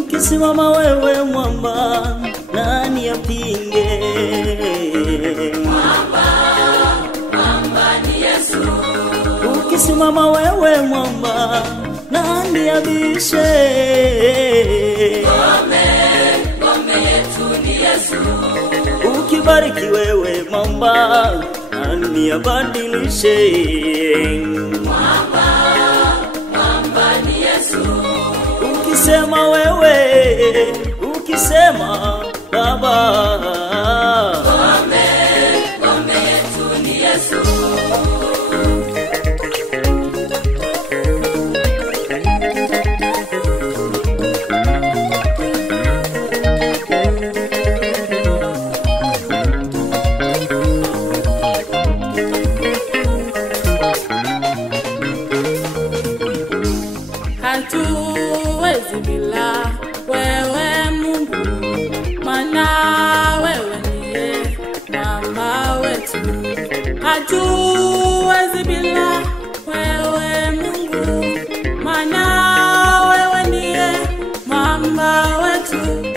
Ukisimama wewe mwamba, nani apinge? Mwamba, mwamba ni Yesu. Ukisimama wewe mwamba, nani abishe? Ngome yetu ni Yesu. Ukibariki wewe mwamba, nani abadilishe? Mwamba, mwamba ni Yesu. Ukisema wewe, ukisema Baba, ngome yetu ni Yesu. Hatuwezi bila wewe Mungu, maana wewe ndiye mwamba wetu. Hatuwezi bila wewe Mungu, maana wewe ndiye mwamba wetu.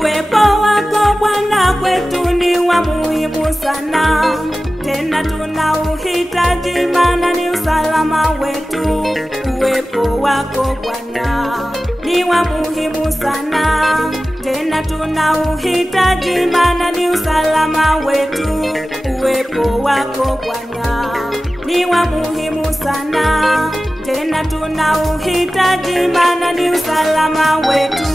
Uwepo wako Bwana kwetu ni wa muhimu sana, tena tunauhitaji maana ni usalama wetu. Uwepo wako Bwana ni wa muhimu sana, tena tunauhitaji maana ni usalama wetu. Uwepo wako Bwana ni wa muhimu sana, tena tunauhitaji maana ni usalama wetu.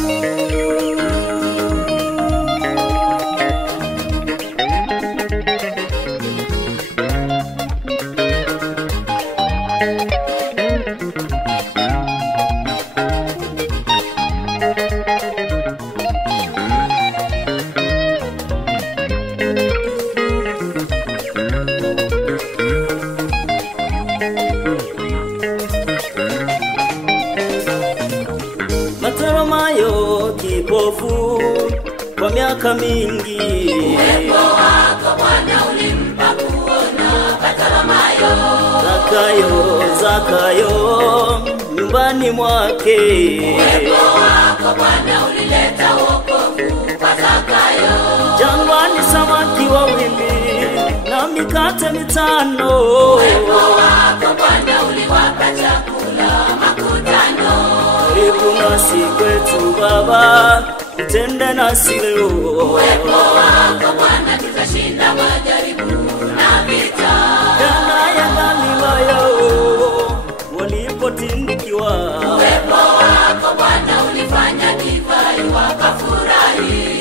Mataramayo kipofu kwa miaka mingi, uwepo wako Bwana ulimpa kuona Mataramayo. Zakayo nyumbani mwake, uwepo wako Bwana ulileta wokovu kwa Zakayo. Jangwani samaki wawili na mikate mitano, uwepo wako Bwana uliwapa chakula makutano. Karibu nasi kwetu Baba, utende nasi leo. Uwepo wako Bwana tutashinda majaribu na vita. Kana ya Galilaya walipotindikiwa, uwepo wako Bwana ulifanya divai wakafurahi.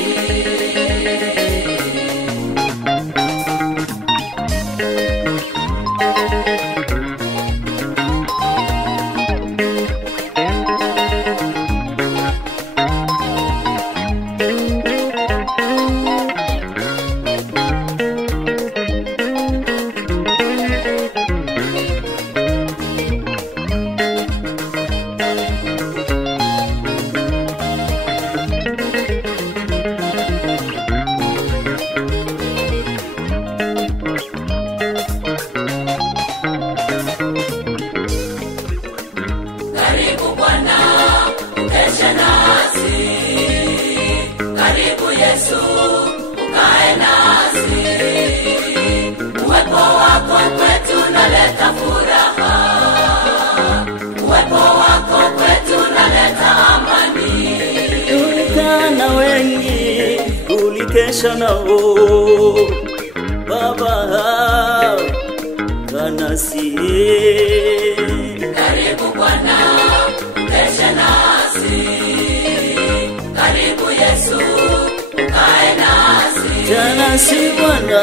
kesha nao Baba kanasi. Karibu Bwana, kesha nasi. Karibu Yesu, ukae nasi. Kanasi Bwana.